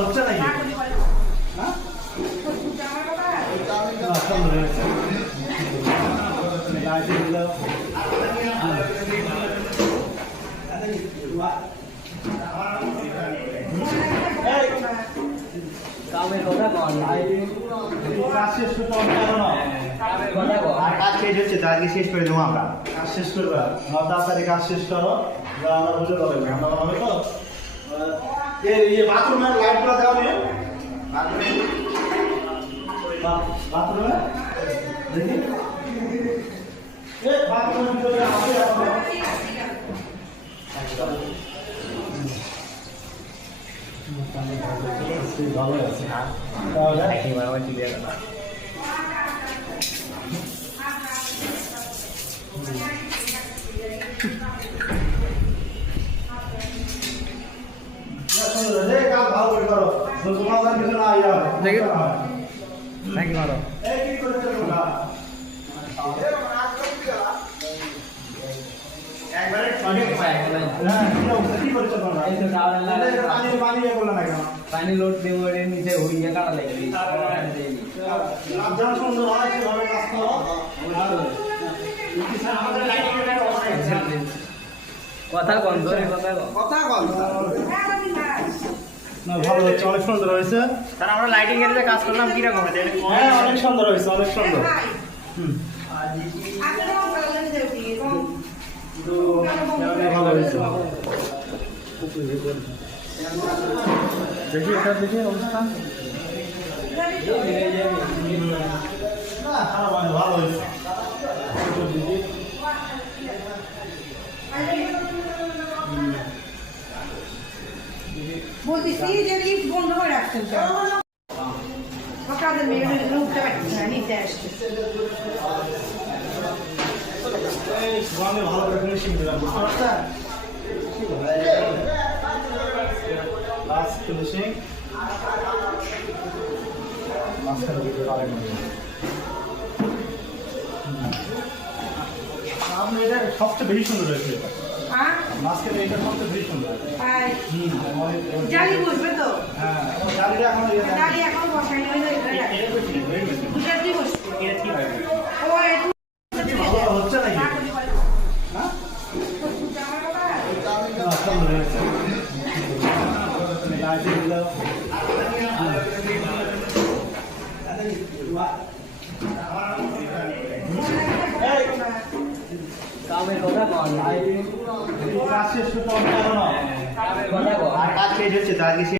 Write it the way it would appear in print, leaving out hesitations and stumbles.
হচ্ছে নাকি? হ্যাঁ? সুন্দর হয়েছে। লাইটিংগুলো কামের কথা কন কাজ শেষ করতে হবে না। কামের কথা কন আর কাজ শেষ হচ্ছে তো আজকে শেষ করে দেবো আমরা। কাজ শেষ করবে, তাড়াতাড়ি কাজ শেষ করো, আমরা বুঝে পাবো ঠান্ডা বানাবে তো। এই বাথরুমের লাইটগুলো দেওয়া নিয়ে বাথরুমে দেখি বাথরুমের ভিতরে আছে ভালো আছে। তাহলে একেবারে আমার ক্লিয়ার না কাজ ভালো করে করো, তোমার কিছু না ইয়া দেখি নাকি মারো এই কি করছো তোমরা? একবারে অনেক হ্যাঁ, কি করছো তোমরা? এই তো টাওয়ার পানি ইয়ে করলে না কেন? পানি লোড দেবো এর নিচে হইয়া কাটা লাগবে আপনারা সুন্দর হয় সেভাবে কাজ করো। আমাদের লাইটিংয়ের একটা অবস্থা আছে। কথা কন ধরে কথা কন কথা বল। না ভালো হচ্ছে, অনেক সুন্দর হয়েছে। তার আমরা লাইটিং এর যে কাজ করলাম কি রকম হয়েছে? হ্যাঁ অনেক সুন্দর হয়েছে, অনেক সুন্দর। ভালো হয়েছে। দেখি এটা দেখি অবস্থা। না খারাপ হয়নি, ভালো হয়েছে। বলতেছি যে লিফট বন্ধ করে রাখতেন কাদের মেয়ে উঠতে পারছে না নিচে আসছে আমি ভালো করে ফিনিশিং দিলাম, বুঝতে পারছেন? লাস্ট ফিনিশিং মাঝখানে দিতে পারেন আপনি এটা সবচেয়ে বেশি সুন্দর হয়েছে। এটা হ্যাঁ মাঝখানে এটা সবচেয়ে বেশি সুন্দর। আর জালি বসবে তো হ্যাঁ জালিটা এখন জালি এখন বসাই নিয়ে দুটার দিয়ে বসবে ও একটু ভালো হচ্ছে নাকি? হ্যাঁ সুন্দর হয়েছে। লাইটিংগুলো কামের কথা কন কাজ শেষ করতে হবে না। কামের কথা কন আর কাজ শেষ হচ্ছে তো আজকে